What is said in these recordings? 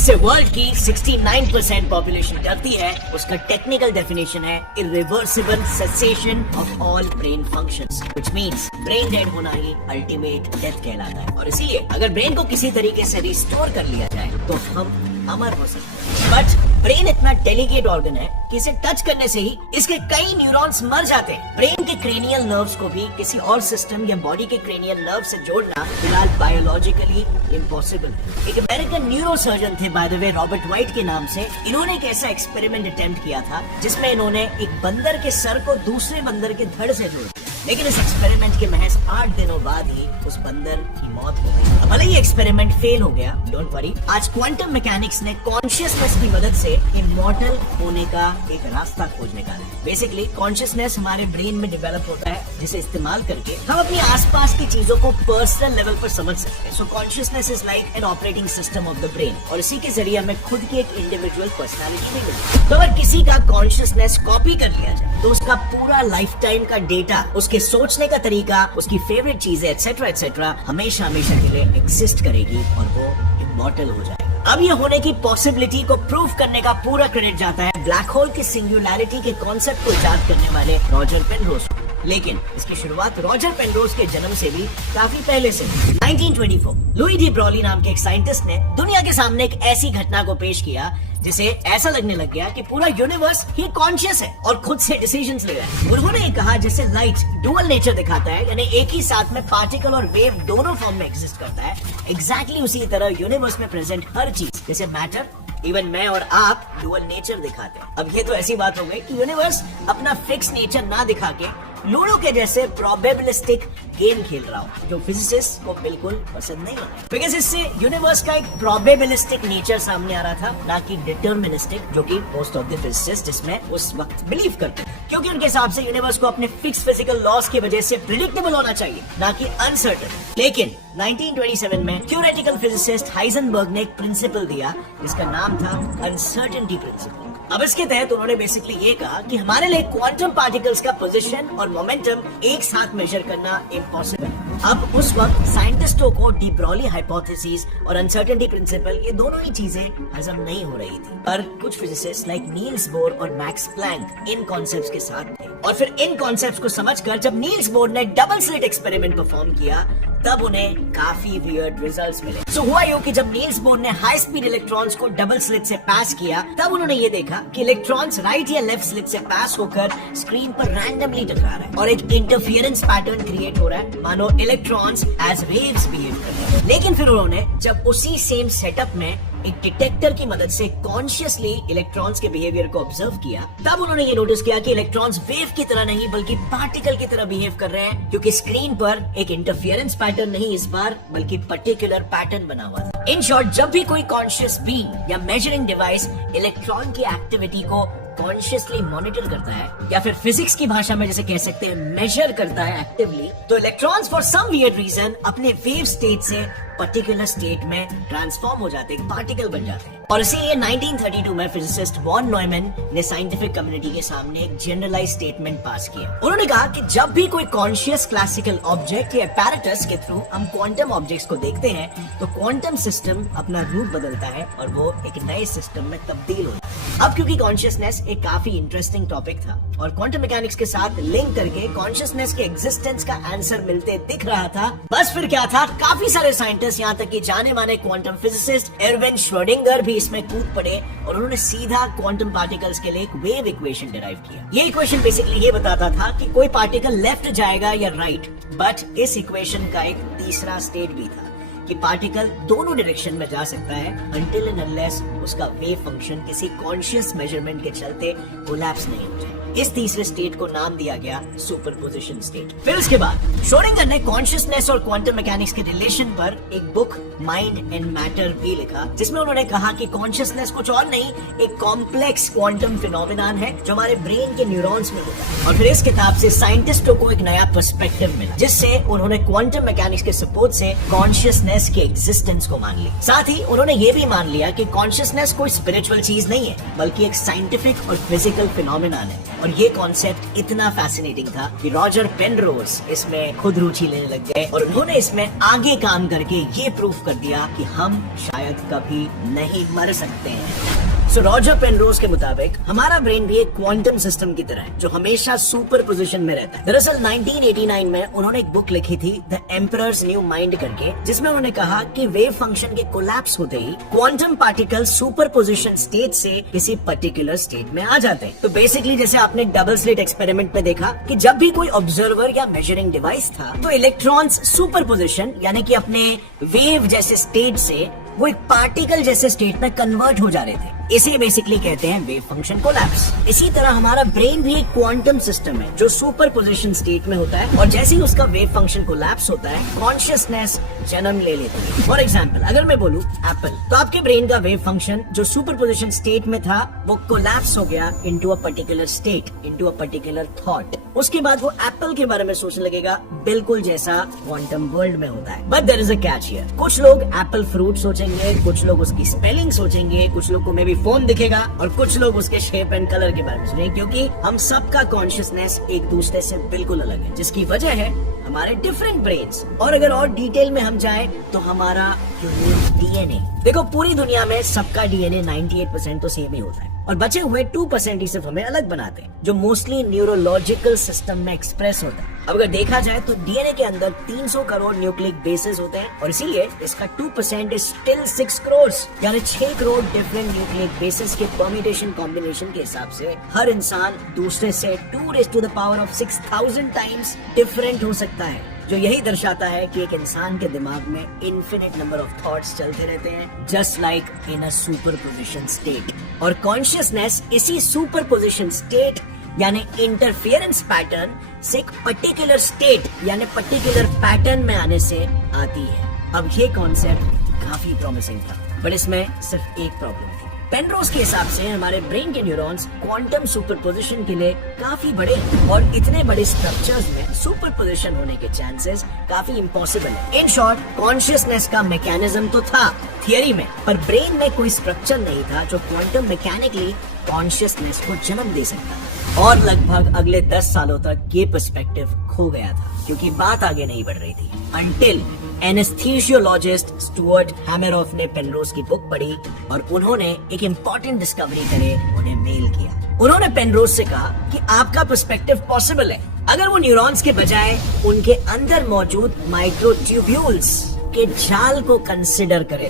जिससे वर्ल्ड की 69% पॉपुलेशन डरती है, उसका टेक्निकल डेफिनेशन है irreversible cessation of all brain functions, which means brain dead होना ही अल्टीमेट डेथ कहलाता है। और इसीलिए अगर ब्रेन को किसी तरीके से रिस्टोर कर लिया जाए तो हम अमर हो सकते हैं। बट ब्रेन इतना डेलिकेट ऑर्गन है कि इसे टच करने से ही इसके कई न्यूरॉन्स मर जाते हैं। ब्रेन के क्रेनियल नर्व्स को भी किसी और सिस्टम या बॉडी के क्रेनियल नर्व से जोड़ना फिलहाल बायोलॉजिकली इम्पॉसिबल है। एक अमेरिकन न्यूरोसर्जन थे by the way, Robert white के नाम से। इन्होंने एक ऐसा एक्सपेरिमेंट अटेम्प्ट किया था जिसमें इन्होंने एक बंदर के सर को दूसरे बंदर के धड़ से जोड़ दिया, लेकिन इस एक्सपेरिमेंट के महज 8 दिनों बाद ही उस बंदर की मौत हो गई। अब भले ही एक्सपेरिमेंट फेल हो गया, डोंट वरी, आज क्वांटम मैकेनिक्स ने कॉन्शियसनेस की मदद से इमॉर्टल होने का एक रास्ता खोज निकाला है। बेसिकली कॉन्शियसनेस हमारे ब्रेन में डेवलप होता है, जिसे इस्तेमाल करके हम अपनी आसपास की चीजों को पर्सनल लेवल पर समझ सकते हैं। सो consciousness is like an operating system of the brain, और इसी के जरिए हमें खुद की एक इंडिविजुअल पर्सनैलिटी भी मिलती है। तो अगर किसी का कॉन्शियसनेस कॉपी कर लिया जाए तो उसका पूरा लाइफ टाइम का डेटा, उसके सोचने का तरीका, उसकी फेवरेट चीजें एटसेट्रा एटसेट्रा हमेशा हमेशा के लिए एग्जिस्ट करेगी और वो इमॉर्टल हो जाएगा। अब ये होने की पॉसिबिलिटी को प्रूव करने का पूरा क्रेडिट जाता है ब्लैक होल की सिंगुलैरिटी के कॉन्सेप्ट को इजाद करने वाले रॉजर पेनरोज को। लेकिन इसकी शुरुआत रॉजर पेनरोज के जन्म से भी काफी पहले से 1924 लुई डी ब्रॉली नाम के एक साइंटिस्ट ने दुनिया के सामने एक ऐसी घटना को पेश किया जिसे ऐसा लगने लग गया कि पूरा यूनिवर्स ही कॉन्शियस है और खुद से डिसीजंस ले रहा है। उन्होंने ये कहा जैसे लाइट डुअल नेचर दिखाता है, यानी एक ही साथ में पार्टिकल और वेव दोनों फॉर्म में एग्जिस्ट करता है, एग्जैक्टली उसी तरह यूनिवर्स में प्रेजेंट हर चीज जैसे मैटर, इवन मैं और आप डुअल नेचर दिखाते हैं। अब ये तो ऐसी बात हो गई कि यूनिवर्स अपना फिक्स नेचर ना दिखा के लूडो के जैसे प्रोबेबिलिस्टिक गेम खेल रहा हो, जो फिजिसिस्ट को बिल्कुल पसंद नहीं होता, बिकॉज इससे यूनिवर्स का एक प्रोबेबिलिस्टिक नेचर सामने आ रहा था, ना कि डिटर्मिनिस्टिक, जो कि मोस्ट ऑफ द फिजिसिस्ट इसमें उस वक्त बिलीव करते थे, क्योंकि उनके हिसाब से यूनिवर्स को अपने फिक्स फिजिकल लॉस की वजह से प्रिडिक्टेबल होना चाहिए, ना कि अनसर्टेन। लेकिन 1927 में थ्योरेटिकल फिजिसिस्ट हाइजेनबर्ग ने एक प्रिंसिपल दिया जिसका नाम था अनसर्टेनिटी प्रिंसिपल। अब इसके तहत उन्होंने बेसिकली ये कहा कि हमारे लिए क्वांटम पार्टिकल्स का पोजीशन और मोमेंटम एक साथ मेजर करना इम्पॉसिबल है। अब उस वक्त साइंटिस्टों को डी ब्रॉली हाइपोथेसिस और अनसर्टेनिटी प्रिंसिपल, ये दोनों ही चीजें हजम नहीं हो रही थी, पर कुछ फिजिसिस्ट लाइक नील्स बोर और मैक्स प्लैंक इन कॉन्सेप्ट्स के साथ थे। और फिर इन कॉन्सेप्ट्स को समझकर जब नील्स बोर ने डबल स्लिट एक्सपेरिमेंट परफॉर्म किया तब उन्हें काफी वियर्ड रिजल्ट्स मिले। सो हुआ यूं कि जब नील्स बोर ने हाई स्पीड इलेक्ट्रॉन्स को डबल स्लिट से पास किया तब उन्होंने ये देखा कि इलेक्ट्रॉन्स राइट या लेफ्ट स्लिट से पास होकर स्क्रीन पर रैंडमली टकरा रहा है और एक इंटरफियरेंस पैटर्न क्रिएट हो रहा है, मानो इलेक्ट्रॉन्स एज वेव्स बिहेव कर रहे हैं। लेकिन फिर उन्होंने जब उसी सेम सेटअप में एक डिटेक्टर की मदद से कॉन्शियसली इलेक्ट्रॉन्स के बिहेवियर को ऑब्जर्व किया, तब उन्होंने ये नोटिस किया कि इलेक्ट्रॉन्स वेव की तरह नहीं बल्कि पार्टिकल की तरह बिहेव कर रहे हैं, क्योंकि स्क्रीन पर एक इंटरफियरेंस पैटर्न नहीं इस बार बल्कि पर्टिकुलर पैटर्न बना हुआ था। इन शॉर्ट, जब भी कोई कॉन्शियस बीइंग या मेजरिंग डिवाइस इलेक्ट्रॉन की एक्टिविटी को कॉन्शियसली मॉनिटर करता है, या फिर फिजिक्स की भाषा में जैसे कह सकते हैं मेजर करता है एक्टिवली, तो electrons for some weird reason अपने वेव स्टेट से पर्टिकुलर स्टेट में ट्रांसफॉर्म हो जाते हैं, पार्टिकल बन जाते हैं। और इसीलिए 1932 में फिजिसिस्ट वॉन नॉयमैन ने साइंटिफिक कम्युनिटी के सामने एक जनरलाइज स्टेटमेंट पास किया। उन्होंने कहा कि जब भी कोई कॉन्शियस क्लासिकल ऑब्जेक्ट या apparatus के थ्रू हम क्वांटम ऑब्जेक्ट्स को देखते हैं तो क्वांटम सिस्टम अपना रूप बदलता है और वो एक नए सिस्टम में तब्दील होता है। अब क्योंकि कॉन्शियसनेस एक काफी इंटरेस्टिंग टॉपिक था और क्वांटम मैकेनिक्स के साथ लिंक करके कॉन्शियसनेस के एग्जिस्टेंस का आंसर मिलते दिख रहा था, बस फिर क्या था, काफी सारे साइंटिस्ट, यहाँ तक कि जाने माने क्वांटम फिजिसिस्ट एरविन श्रोडिंगर भी इसमें कूद पड़े और उन्होंने सीधा क्वांटम पार्टिकल्स के लिए एक वेव इक्वेशन डिराइव किया। ये इक्वेशन बेसिकली ये बताता था कि कोई पार्टिकल लेफ्ट जाएगा या राइट, बट इस इक्वेशन का एक तीसरा स्टेट भी था कि पार्टिकल दोनों डायरेक्शन में जा सकता है अनटिल एंड अनलेस उसका वेव फंक्शन किसी कॉन्शियस मेजरमेंट के चलते कोलैप्स नहीं हो जाए। इस तीसरे स्टेट को नाम दिया गया सुपरपोजिशन स्टेट। फिर उसके बाद श्रोडिंगर ने कॉन्शियसनेस और क्वांटम मैकेनिक्स के रिलेशन पर एक बुक माइंड एंड मैटर भी लिखा, जिसमें उन्होंने कहा कि कॉन्शियसनेस कुछ और नहीं, एक कॉम्प्लेक्स क्वांटम फिनोमिनन है जो हमारे ब्रेन के न्यूरॉन्स में होता है। और फिर इस किताब से साइंटिस्टों को एक नया पर्सपेक्टिव मिला, जिससे उन्होंने क्वांटम मैकेनिक्स के सपोर्ट से कॉन्शियसनेस के एग्जिस्टेंस को मान लिया। साथ ही उन्होंने ये भी मान लिया कि कॉन्शियसनेस कोई स्पिरिचुअल चीज नहीं है बल्कि एक साइंटिफिक और फिजिकल फिनोमिनन है। और ये कॉन्सेप्ट इतना फैसिनेटिंग था कि रॉजर पेनरोज इसमें खुद रुचि लेने लग गए और उन्होंने इसमें आगे काम करके ये प्रूफ कर दिया कि हम शायद कभी नहीं मर सकते हैं। सो रॉजर पेनरोज के मुताबिक हमारा ब्रेन भी एक क्वांटम सिस्टम की तरह है जो हमेशा सुपर पोजिशन में रहता है। दरअसल 1989 में उन्होंने एक बुक लिखी थी द एम्परर्स न्यू माइंड करके, जिसमें उन्होंने कहा कि वेव फंक्शन के कोलैप्स होते ही quantum particle superposition state से किसी पर्टिकुलर स्टेट में आ जाते हैं। तो बेसिकली जैसे आपने डबल स्लिट एक्सपेरिमेंट में देखा कि जब भी कोई ऑब्जर्वर या मेजरिंग डिवाइस था तो इलेक्ट्रॉन्स सुपर पोजिशन यानी कि अपने वेव जैसे स्टेट से वो एक पार्टिकल जैसे स्टेट में कन्वर्ट हो जा रहे थे। इसे बेसिकली कहते हैं वेव फंक्शन कोलैप्स। इसी तरह हमारा ब्रेन भी एक क्वांटम सिस्टम है जो सुपर पोजिशन स्टेट में होता है और जैसे ही उसका वेव फंक्शन कोलैप्स होता है कॉन्शियसनेस जन्म ले लेती है। फॉर एग्जाम्पल अगर मैं बोलूं एप्पल, तो आपके ब्रेन का वेव फंक्शन जो सुपर पोजिशन स्टेट में था वो कोलैप्स हो गया into a particular state, into a particular thought. उसके बाद वो एप्पल के बारे में सोचने लगेगा बिल्कुल जैसा क्वांटम वर्ल्ड में होता है। But there is a catch here. कुछ लोग एप्पल फ्रूट सोचेंगे, कुछ लोग उसकी स्पेलिंग सोचेंगे, कुछ लोग को मे बी फोन दिखेगा और कुछ लोग उसके शेप एंड कलर के बारे में सोचेंगे, क्योंकि हम सबका कॉन्शियसनेस एक दूसरे से बिल्कुल अलग है, जिसकी वजह है हमारे डिफरेंट ब्रेन्स। और अगर और डिटेल में हम जाएं तो हमारा डीएनए, देखो पूरी दुनिया में सबका डीएनए 98% तो सेम ही होता है और बचे हुए 2% ही सिर्फ हमें अलग बनाते हैं, जो मोस्टली न्यूरोलॉजिकल सिस्टम में एक्सप्रेस होता है। अब अगर देखा जाए तो डीएनए के अंदर 300 करोड़ न्यूक्लिक बेसेस होते हैं और इसीलिए इसका 2% इज स्टिल 6 करोड़, यानी 6 करोड़ डिफरेंट न्यूक्लिक बेसेस के परम्यूटेशन कॉम्बिनेशन के हिसाब से हर इंसान दूसरे से 2⁻⁶,000 टाइम्स डिफरेंट हो सकता है, जो यही दर्शाता है कि एक इंसान के दिमाग में इन्फिनिट नंबर ऑफ थॉट्स चलते रहते हैं, just like in a super position state. और कॉन्शियसनेस इसी सुपर पोजिशन स्टेट यानी इंटरफियरेंस पैटर्न से एक पर्टिकुलर स्टेट यानी पर्टिकुलर पैटर्न में आने से आती है। अब ये कॉन्सेप्ट काफी प्रॉमिसिंग था, बट इसमें सिर्फ एक प्रॉब्लम थी। पेनरोज के हिसाब से हमारे ब्रेन के न्यूरॉन्स क्वांटम सुपरपोजिशन के लिए काफी बड़े और इतने बड़े स्ट्रक्चर्स में सुपरपोजिशन होने के चांसेस काफी इम्पॉसिबल है। इन शॉर्ट, कॉन्शियसनेस का मैकेनिज्म तो था थियरी में, पर ब्रेन में कोई स्ट्रक्चर नहीं था जो क्वांटम मैकेनिकली कॉन्शियसनेस को जन्म दे सकता। और लगभग अगले 10 सालों तक ये पर्सपेक्टिव खो गया था क्योंकि बात आगे नहीं बढ़ रही थी, अंटिल एनेस्थीसियोलॉजिस्ट स्टुअर्ट हैमेरॉफ ने पेनरोज की बुक पढ़ी और उन्होंने एक इम्पोर्टेंट डिस्कवरी करे उन्हें मेल किया। उन्होंने पेनरोज से कहा कि आपका पर्सपेक्टिव पॉसिबल है अगर वो न्यूरॉन्स के बजाय उनके अंदर मौजूद माइक्रोट्यूब्यूल्स के जाल को कंसिडर करें।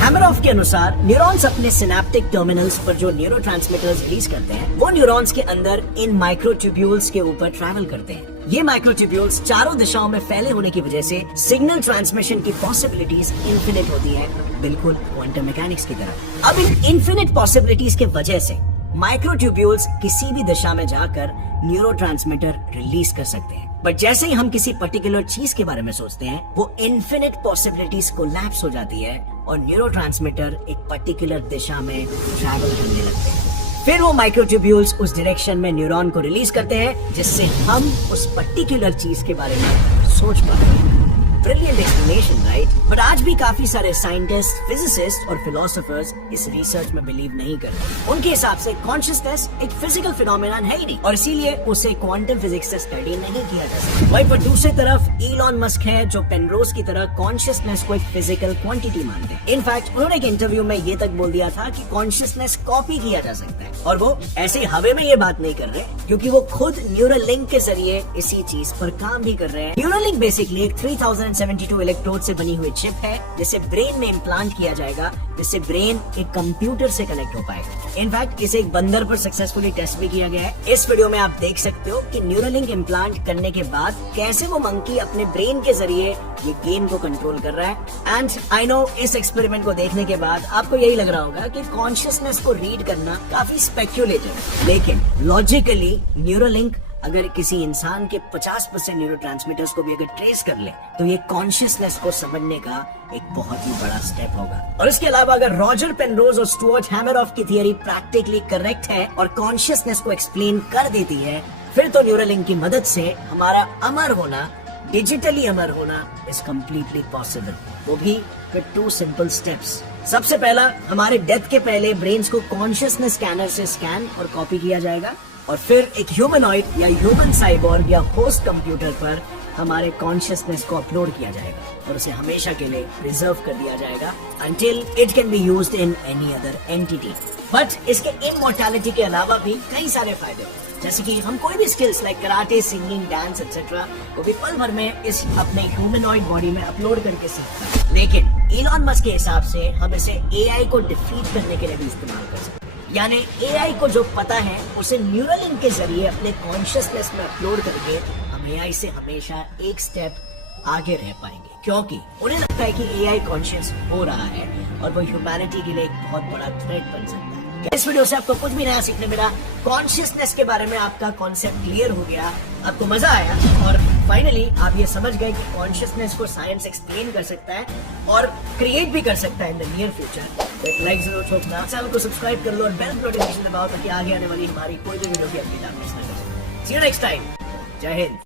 हैमरॉफ के अनुसार न्यूरॉन्स अपने सिनेप्टिक टर्मिनल्स पर जो न्यूरोट्रांसमीटर्स रिलीज करते हैं वो न्यूरॉन्स के अंदर इन माइक्रोट्यूब्यूल्स के ऊपर ट्रैवल करते हैं। ये माइक्रोट्यूब्यूल्स चारों दिशाओं में फैले होने की वजह से सिग्नल ट्रांसमिशन की पॉसिबिलिटीज इन्फिनिट होती है, बिल्कुल क्वांटम मैकेनिक्स की तरह। अब इन इन्फिनिट पॉसिबिलिटीज के वजह से माइक्रोट्यूब्यूल्स किसी भी दिशा में जाकर न्यूरोट्रांसमीटर रिलीज कर सकते हैं, बट जैसे ही हम किसी पर्टिकुलर चीज के बारे में सोचते हैं वो इन्फिनिट पॉसिबिलिटीज कोलैप्स हो जाती है और न्यूरोट्रांसमीटर एक पर्टिकुलर दिशा में ट्रैवल करने लगते हैं। फिर वो माइक्रोट्यूब्यूल्स उस डायरेक्शन में न्यूरॉन को रिलीज करते हैं जिससे हम उस पर्टिकुलर चीज के बारे में सोच पाते हैं। Brilliant explanation, right? बट आज भी काफी सारे साइंटिस्ट, फिजिसिस्ट और फिलोसोफर्स इस रिसर्च में बिलीव नहीं करते। उनके हिसाब से कॉन्शियसनेस एक फिजिकल फिनोमेनन है ही नहीं और इसीलिए उसे क्वांटम फिजिक्स से स्टडी नहीं किया जा सकता। वहीं पर दूसरी तरफ इलॉन मस्क है जो पेनरोज की तरह कॉन्शियसनेस को एक फिजिकल क्वांटिटी मानते हैं। इनफैक्ट उन्होंने एक इंटरव्यू में ये तक बोल दिया था कि कॉन्शियसनेस कॉपी किया जा सकता है और वो ऐसे हवे में ये बात नहीं कर रहे क्योंकि वो खुद न्यूरोलिंक के जरिए इसी चीज पर काम भी कर रहे हैं। न्यूरोलिंक बेसिकली एक 3072 इलेक्ट्रोड से बनी हुई चिप है जिसे ब्रेन में इम्प्लांट किया जाएगा, जिससे ब्रेन एक कंप्यूटर से कनेक्ट हो पाएगा। इनफैक्ट इसे एक बंदर पर सक्सेसफुली टेस्ट भी किया गया है। इस वीडियो में आप देख सकते हो कि न्यूरोलिंक इम्प्लांट करने के बाद कैसे वो मंकी अपने ब्रेन के जरिए ये गेम को कंट्रोल कर रहा है। एंड आई नो इस एक्सपेरिमेंट को देखने के बाद आपको यही लग रहा होगा कि कॉन्शियसनेस को रीड करना काफी स्पेक्युलेटिव है, लेकिन लॉजिकली न्यूरोलिंक अगर किसी इंसान के 50% न्यूरोट्रांसमीटर्स को भी अगर ट्रेस कर ले तो ये कॉन्शियसनेस को समझने का एक बहुत ही बड़ा स्टेप होगा। और इसके अलावा अगर रॉजर पेनरोज और स्टुअर्ट हैमरॉफ की थियरी प्रैक्टिकली करेक्ट है और कॉन्शियसनेस को एक्सप्लेन कर देती है, फिर तो न्यूरोलिंक की मदद से हमारा अमर होना, डिजिटली अमर होना इज कम्प्लीटली पॉसिबल, वो भी विद 2 सिंपल स्टेप्स। सबसे पहला, हमारे डेथ के पहले ब्रेन्स को कॉन्शियसनेस स्कैनर से स्कैन और कॉपी किया जाएगा। और फिर एक ह्यूमनॉइड या ह्यूमन साइबॉर्ग या होस्ट कंप्यूटर पर हमारे कॉन्शियसनेस को अपलोड किया जाएगा और उसे हमेशा के लिए प्रिजर्व कर दिया जाएगा until it can be used in any other entity. But इसके इमॉर्टैलिटी के अलावा भी कई सारे फायदे हैं, जैसे कि हम कोई भी skills like karate, singing, dance etcetera को भी पल भर में इस अपने ह्यूमनॉइड बॉडी में अपलोड करके सीखता है। लेकिन इलॉन मस्क के हिसाब से हम इसे एआई को डिफीट करने के लिए भी इस्तेमाल कर सकते हैं। यानी एआई को जो पता है उसे न्यूरल लिंक के जरिए अपने कॉन्शियसनेस में अपलोड करके हम एआई से हमेशा एक स्टेप आगे रह पाएंगे, क्योंकि उन्हें लगता है कि एआई कॉन्शियस हो रहा है और वो ह्यूमैनिटी के लिए एक बहुत बड़ा थ्रेट बन सकता है। इस वीडियो से आपको कुछ भी नया सीखने मिला, कॉन्शियसनेस के बारे में आपका कॉन्सेप्ट क्लियर हो गया, आपको मजा आया और फाइनली आप ये समझ गए कि कॉन्शियसनेस को साइंस एक्सप्लेन कर सकता है और क्रिएट भी कर सकता है इन द नियर फ्यूचर। एक लाइक जरूर ठोकना, चैनल को सब्सक्राइब कर लो और बेल नोटिफिकेशन दबाओ ताकि आगे आने वाली हमारी कोई भी वीडियो की अपडेट आप मिस ना कर सकें। सी यू नेक्स्ट टाइम। जय हिंद।